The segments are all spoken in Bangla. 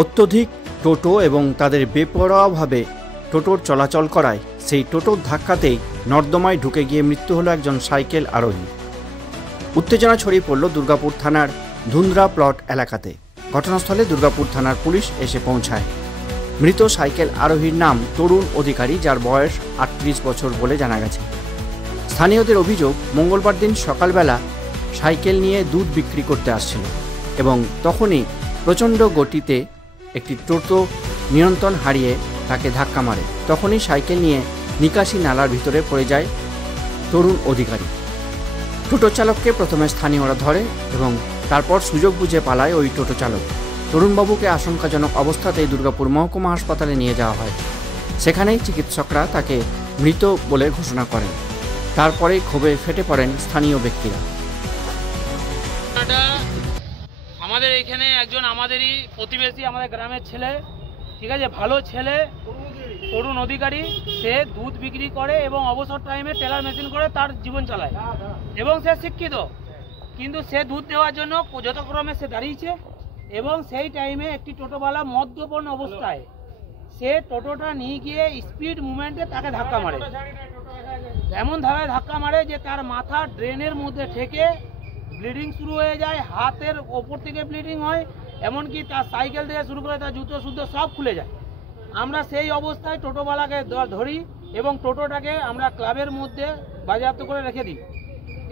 অত্যধিক টোটো এবং তাদের বেপরোয়াভাবে টোটোর চলাচল করায় সেই টোটোর ধাক্কাতেই নর্দমায় ঢুকে গিয়ে মৃত্যু হলো একজন সাইকেল আরোহী। উত্তেজনা ছড়িয়ে পড়ল দুর্গাপুর থানার ধুন্দ্রা প্লট এলাকাতে। ঘটনাস্থলে দুর্গাপুর থানার পুলিশ এসে পৌঁছায়। মৃত সাইকেল আরোহীর নাম তরুণ অধিকারী, যার বয়স 38 বছর বলে জানা গেছে। স্থানীয়দের অভিযোগ, মঙ্গলবার দিন সকালবেলা সাইকেল নিয়ে দুধ বিক্রি করতে আসছিল এবং তখনই প্রচণ্ড গতিতে একটি টোটো নিয়ন্ত্রণ হারিয়ে তাকে ধাক্কা মারে। তখনই সাইকেল নিয়ে নিকাশি নালার ভিতরে পড়ে যায় তরুণ অধিকারী। টোটো চালককে প্রথমে স্থানীয়রা ধরে এবং তারপর সুযোগ বুঝে পালায় ওই টোটো চালক। তরুণবাবুকে আশঙ্কাজনক অবস্থাতেই দুর্গাপুর মহকুমা হাসপাতালে নিয়ে যাওয়া হয়। সেখানেই চিকিৎসকরা তাকে মৃত বলে ঘোষণা করেন। তারপরেই ক্ষোভে ফেটে পড়েন স্থানীয় ব্যক্তিরা। আমাদের এখানে একজন আমাদেরই প্রতিবেশী, আমাদের গ্রামের ছেলে, ঠিক আছে, ভালো ছেলে, তরুণ অধিকারী। সে দুধ বিক্রি করে এবং অবসর টাইমে টেলার মেশিন করে তার জীবন চালায় এবং সে শিক্ষিত। কিন্তু সে দুধ দেওয়ার জন্য যথাক্রমে সে দাঁড়িয়েছে এবং সেই টাইমে একটি টোটোওয়ালা মদ্যপান অবস্থায় সে টোটোটা নিয়ে গিয়ে স্পিড মুভমেন্টে তাকে ধাক্কা মারে। এমন ধারায় ধাক্কা মারে যে তার মাথা ড্রেনের মধ্যে ঠেকে ব্লিডিং শুরু হয়ে যায়, হাতের ওপর থেকে ব্লিডিং হয়, এমনকি তার সাইকেল থেকে শুরু করে তার জুতো শুদ্ধ সব খুলে যায়। আমরা সেই অবস্থায় টোটোওয়ালাকে ধরি এবং টোটোটাকে আমরা ক্লাবের মধ্যে বাজেয়াপ্ত করে রেখে দিই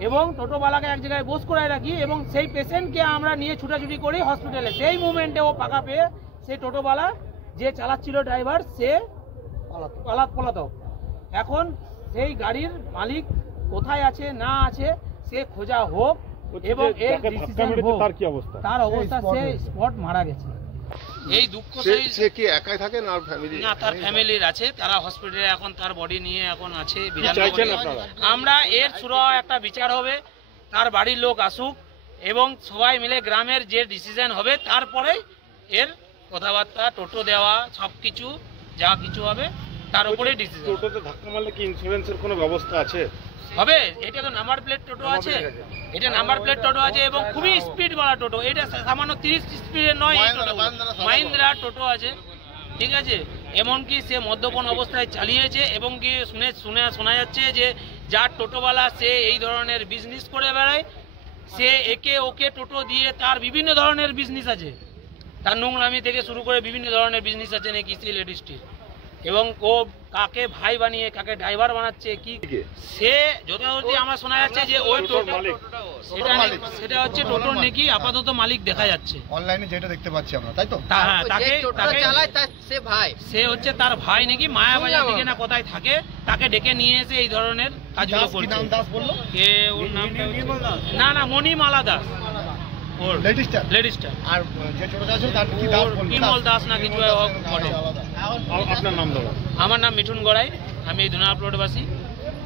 এবং টোটোওয়ালাকে এক জায়গায় বস করে রাখি এবং সেই পেশেন্টকে আমরা নিয়ে ছুটাছুটি করি হসপিটালে। সেই মুভমেন্টে ও পাকা পেয়ে সেই টোটোওয়ালা যে চালাচ্ছিল ড্রাইভার সে পলাতক। এখন সেই গাড়ির মালিক কোথায় আছে না আছে সে খোঁজা হোক এবং তার অবস্থা সে স্পট মারা গেছে। এই দুঃখ সে কি একাই থাকে না ফ্যামিলি? না, তার ফ্যামিলির আছে, তারা হসপিটালে এখন তার বডি নিয়ে এখন আছে। আমরা এর শুরু একটা বিচার হবে, তার বাড়ির লোক আসুক এবং সবাই মিলে গ্রামের যে ডিসিশন হবে তারপরে এর কথাবার্তা, টোটো দেওয়া সবকিছু যা কিছু হবে তার উপরে ডিসিশন। টোটোতে ধাক্কা মারলে কি ইন্স্যুরেন্সের কোনো ব্যবস্থা আছে? হবে, এটা তো নাম্বার প্লেট টোটো আছে, এটা নাম্বার প্লেট টোটো আছে এবং খুবই স্পিড বালা টোটো। এটা সামান্য 30 স্পিডের নয়, এই টোটো মাহিন্দ্রা টোটো আছে, ঠিক আছে। এমনকি সে মদ্যপান অবস্থায় চালিয়েছে এবং কি শোনা যাচ্ছে যে যার টোটোওয়ালা সে এই ধরনের বিজনেস করে বেড়ায়, সে একে ওকে টোটো দিয়ে তার বিভিন্ন ধরনের বিজনেস আছে, তার নোংরামি থেকে শুরু করে বিভিন্ন ধরনের বিজনেস আছে নাকি সে লেডিসটির। এবং ও কাকে ভাই বানিয়ে কাকে ড্রাইভার বানাচ্ছে কি সে যথাযথ আমরা শোনা যাচ্ছে যে ওই টোটো সেটা হচ্ছে টোটোর নাকি আপাতত মালিক দেখা যাচ্ছে অনলাইনে, যেটা দেখতে পাচ্ছি আমরা, তাই তো? হ্যাঁ, সে হচ্ছে তার ভাই নাকি মায়াবাজার দিকে না কোথায় থাকে, তাকে ডেকে নিয়ে এসে এই ধরনের কাজগুলো করছে। ওর নামটা না না মণিমালা দাস, ওর লেডিসটা। আর যে ছোট আছে তার কি দাস বলবো, বিমল দাস না কিছু বটে। আপনার নাম দাদা? আমার নাম মিঠুন গড়াই, আমি এই ধুনা প্লটবাসী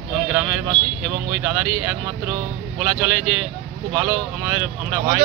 এবং গ্রামের বাসী এবং ওই দাদারই একমাত্র বলা চলে যে খুব ভালো আমরা ভাই।